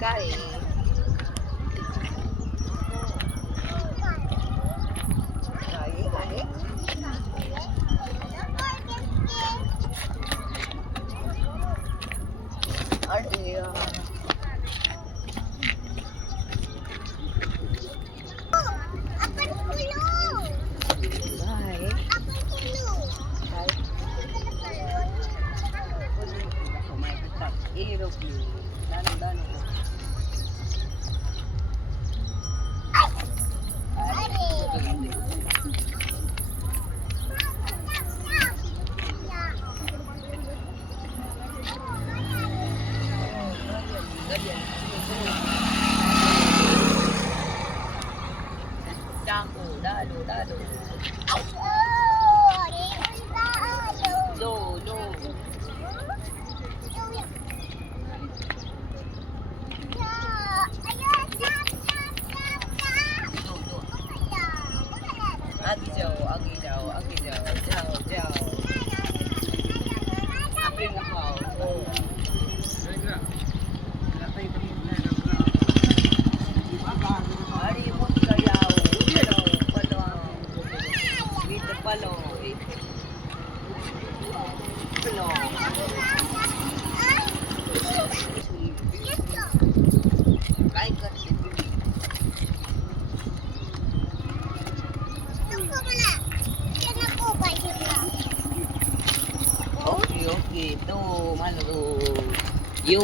काय काय आगे जाओ आगे जाओ आगे जाओ जाओ जाओ आगे खाओ अरे मत जाओ चलो पलो मीट पलो पलो काय करते ओके तो malo yo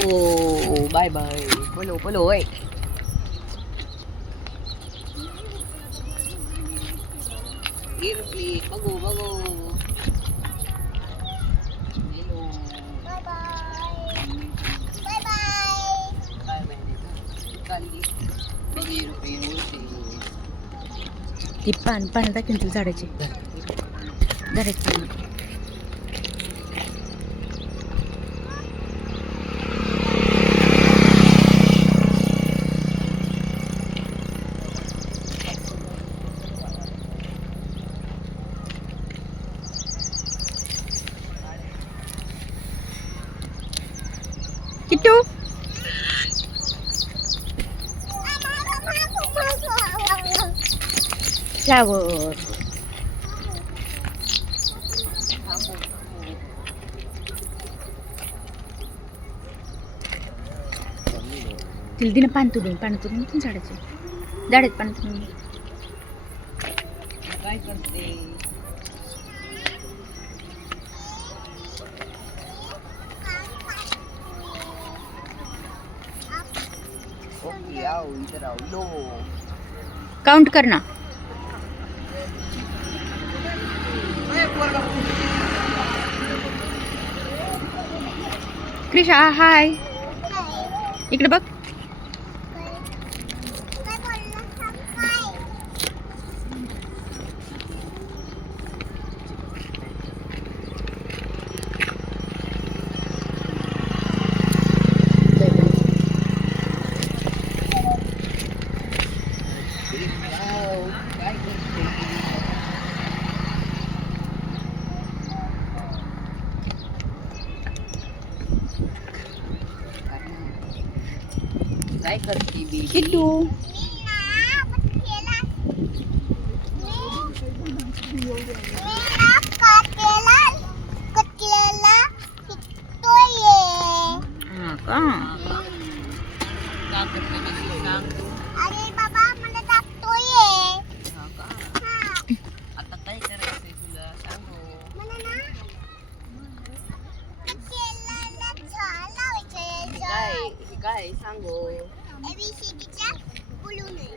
bye bye palo ơi Irpi bago hello bye bye kandi bagi Irpi ती पान टाकेन तू झाडाचे किट्टू फ्लावर तिला दिन पान तुडून झाडाचे झाडेत पान तुडून काय करते ओके आओ इधर आओ लो काउंट करना क्रिशा हाय इकडे बघ काय करते बी किट्टू अरे बाबा मला दाखतोय आता काय करायचंय तुला सांगू मला ना काय सांगू एबीसीडीच्या बोलू नये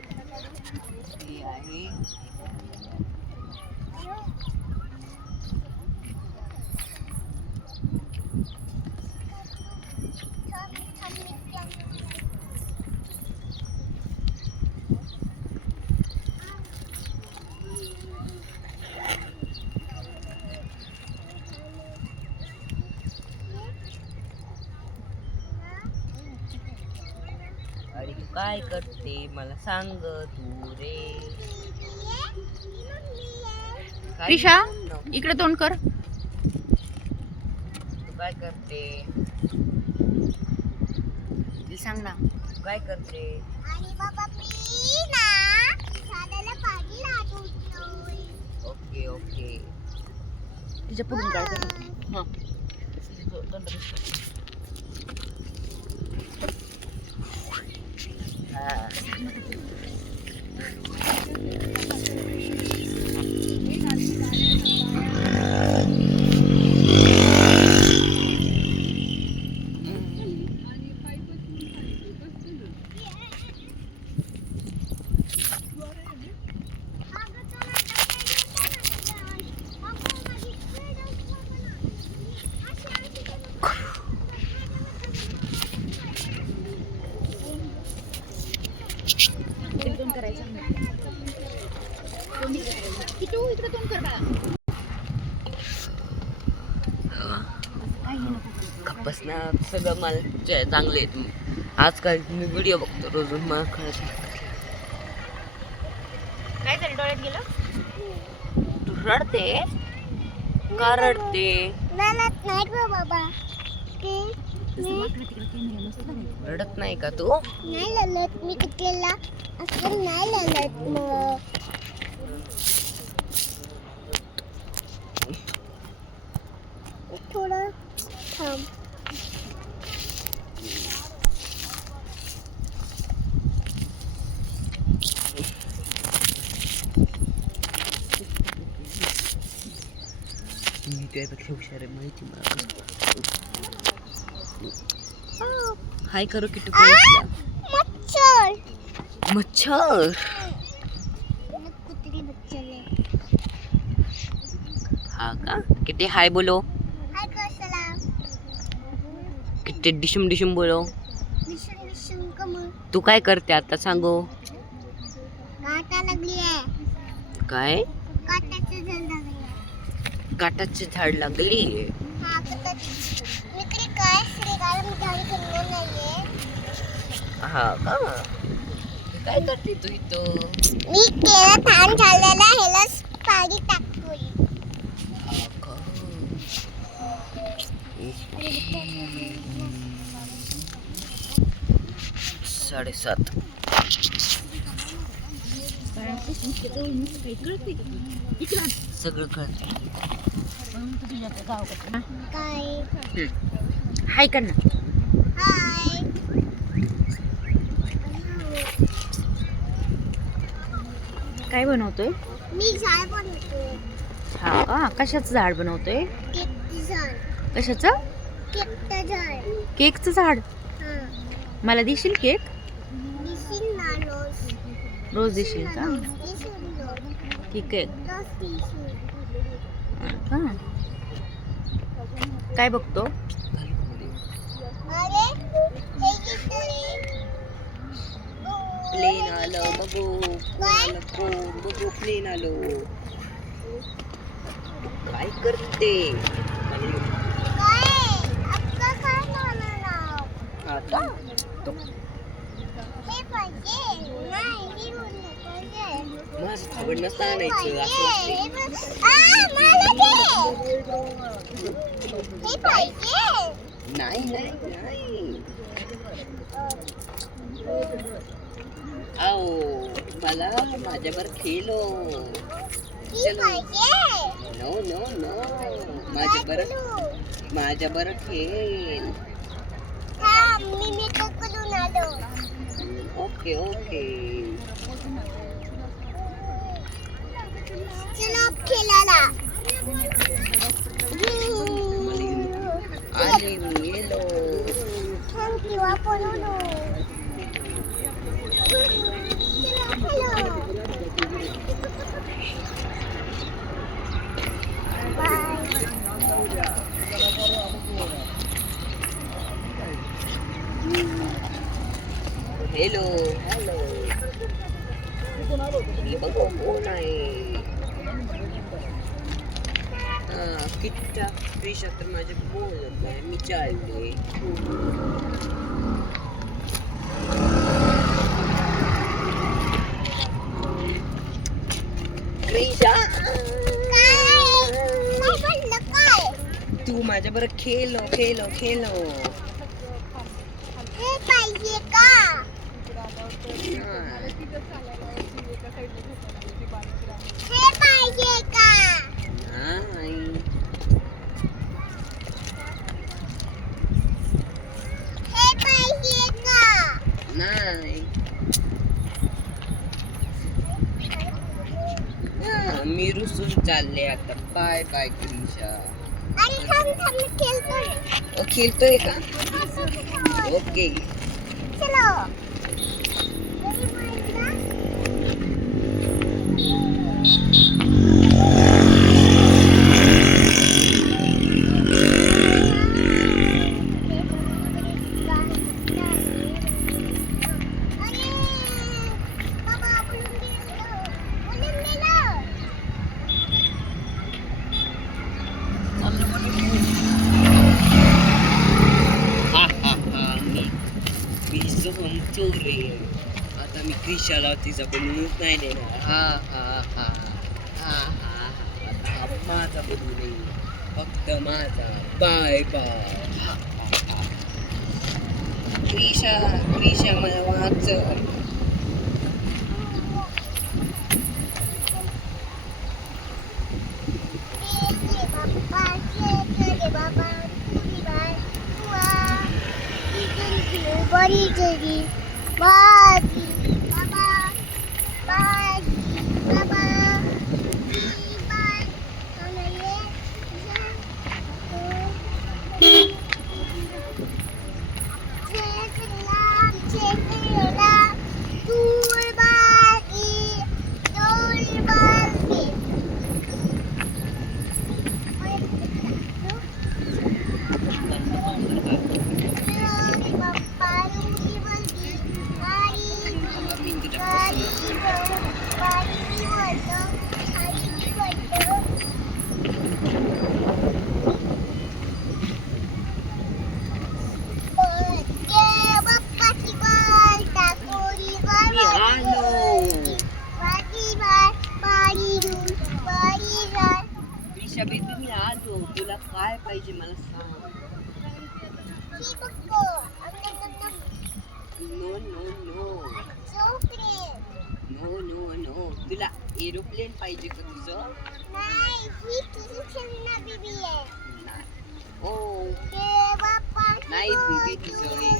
हे आहे अरे काय करते मला सांग तू रे क्रिशा इकडे तोंड कर काय करते? तिला सांग ना. काय करते? आणि बाबा मी ना झाडाला पाणी लागवतोय. Okay okay. तिच्या पुढून काढ. हा. हा. तिला तोंड करायचं नाही. तोंड इकडे करायचं. किटू इकडे तोंड कर बाळा. काय हे नको करू. कापस ना सगळं मला चांगले आहेत. आजकाल मी व्हिडिओ बघतो रोज मला कळत नाही. काय झालं डोळ्यात गेलं? तू रडते? का रडते? मला नाही गं बाबा. ते तसं वाकडं तिकडं कॅमेरा मस्त बघायचं. रडत नाही का तू? नाही ललत मी कुठलेला असं नाही ललत मग. थोडं थांब. मी तुझ्यापेक्षा हुशार आहे माहिती मला. हाय करू की तू मच्छर. मच्छर. कुत्री बच्चले. हा का? किती हाय बोलो? हाय कशाला? किती डिशम डिशम बोलो? मिशन मिशन कमळ. तू काय करते आता सांगू? काटा लागली आहे. काय? काटाचं झाड लागलं. काटाची झाड लागली. हा काटाची. मी इकडे काय श्रीकाला मी झाड करणार नाहीये. हा का? काय करते तू इथं? मी केला थान झालेला ह्याला पाणी टाकतोय. हा का? 7:30. बाळापासून इतकं नुसतं काही कळतंय का तुला? इकडं आण. सगळं कळत. म्हणून तू तुझ्या त्या गावाकडं. हा? काय? हाय कर ना. हाय. काय बनवतोय? मी झाड बनवतोय. हा का? कशाचं झाड बनवतोय? केकचं झाड. कशाचं? केकचं झाड. केकचं झाड. हा. मला देशील केक? दिसील ना रोज. रोज देशील का? दिसील रोज. ठीक आहे. रोज दिसील. हा का? काय बघतो? अरे हे किती? प्लेन आलं बघू. काय? बघू प्लेन आलो. काय करते? काय? आपलं काय नाव? हा का? हे पाहिजे. नाही हे पाहिजे. माझं आवड नसतं आणायचं असं वाटतंय. हे पाहिजे. नाही नाही नाही. आओ मला माझ्यावर खेळो. हे पाहिजे. No no no. माझ्यावर खेळ. थांब मी मेकअप करून आलो. Okay okay. चलो अब खेळायला. आले मी येलो. थँक्यू आपण उडू. Hello hello. हे बघू कोण आहे? किट्टा फिश तर माझ्या बोलत नाही. मी चालले. तू माझ्या बरं खेलो खेलो खेलो. हे पाहिजे का हे पाहिजे का नाही हे पाहिजे का नाही. मी रुसून चालले आता. Bye bye Krisha. अरे थांब थांब मी खेळतोय खेळतोय का? ओके. चलो मी सोहम चोरे. आता मी क्रिशाला तिचा बनवूनच नाही देणार. हा हा हा हा हा आता हा माझा बनवू नये, फक्त माझा. Bye bye. क्रिशा क्रिशा मला वाचव. बड़ी जगी बाजी बाबा बाजी बाबा क्रिशा बेबी मी आलो. तुला काय पाहिजे मला सांग. No no no no no no. तुला एरोप्लेन पाहिजे का तुझं? नाही. ओ नाही बेबी तुझं हे.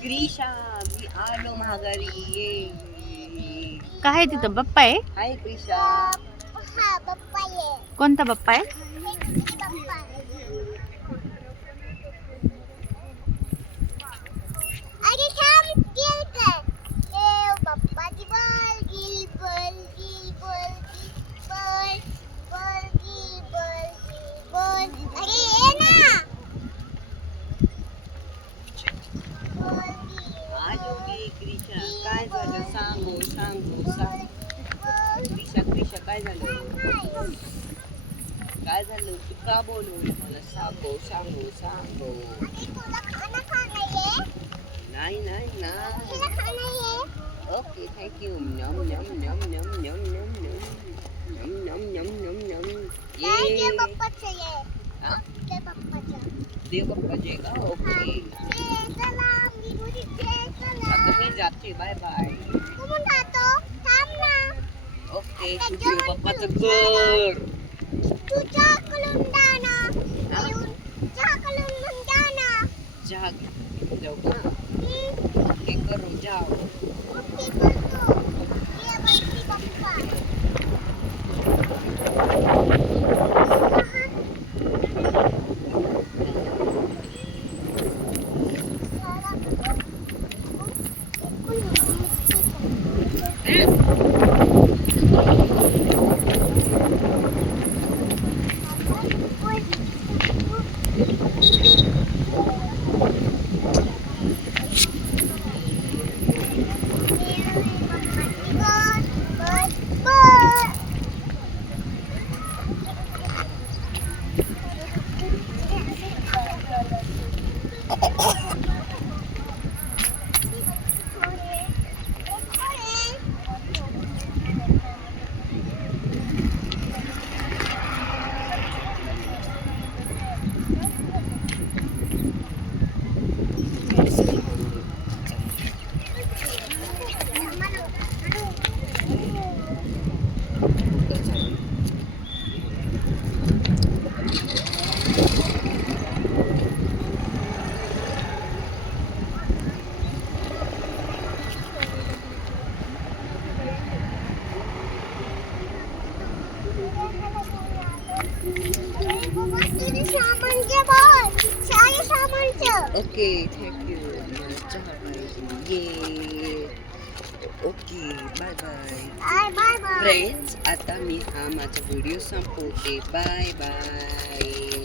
क्रिशा मी आलो महागारी. ये काय आहे तिथं? बाप्पा आहे? हाय क्रिशा. हा बाप्पा ये कोणता बाप्पा आहे? बाप्पा अरे थांब गेल काय देव बाप्पाची बल गिल बल बल अरे ये ना आलो की क्रिशा. काय झालं सांगू सांगू सांग. क्रिशा क्रिशा काय झालं? काय झालं? तू का बोलवलं मला? सांगू सांगू सांगू. तुला खाना खाना नाही नाही ना. तुला खाना ये ओके थँक्यू. नम नम नम नम नम नम नम नम नम नम नम. काय ये देव बाप्पाचं ये हा? देव बाप्पाचं देव बाप्पाचे का? ओके चला मी घरी चला आता मी जाते. Bye bye. कुठून जातो थांब ना ओके तू देव बाप्पाचं घर. तू चहा करून द्या ना चहा करून द्या ना चहा जाऊ का? ओके करू जाऊ. ओके करतो ये बाई बाप्पा Eh? ओके थँक्यू चहा पाहिजे ये ओके बाय बाय फ्रेंड्स आता मी हा माझा व्हिडिओ संपवते बाय बाय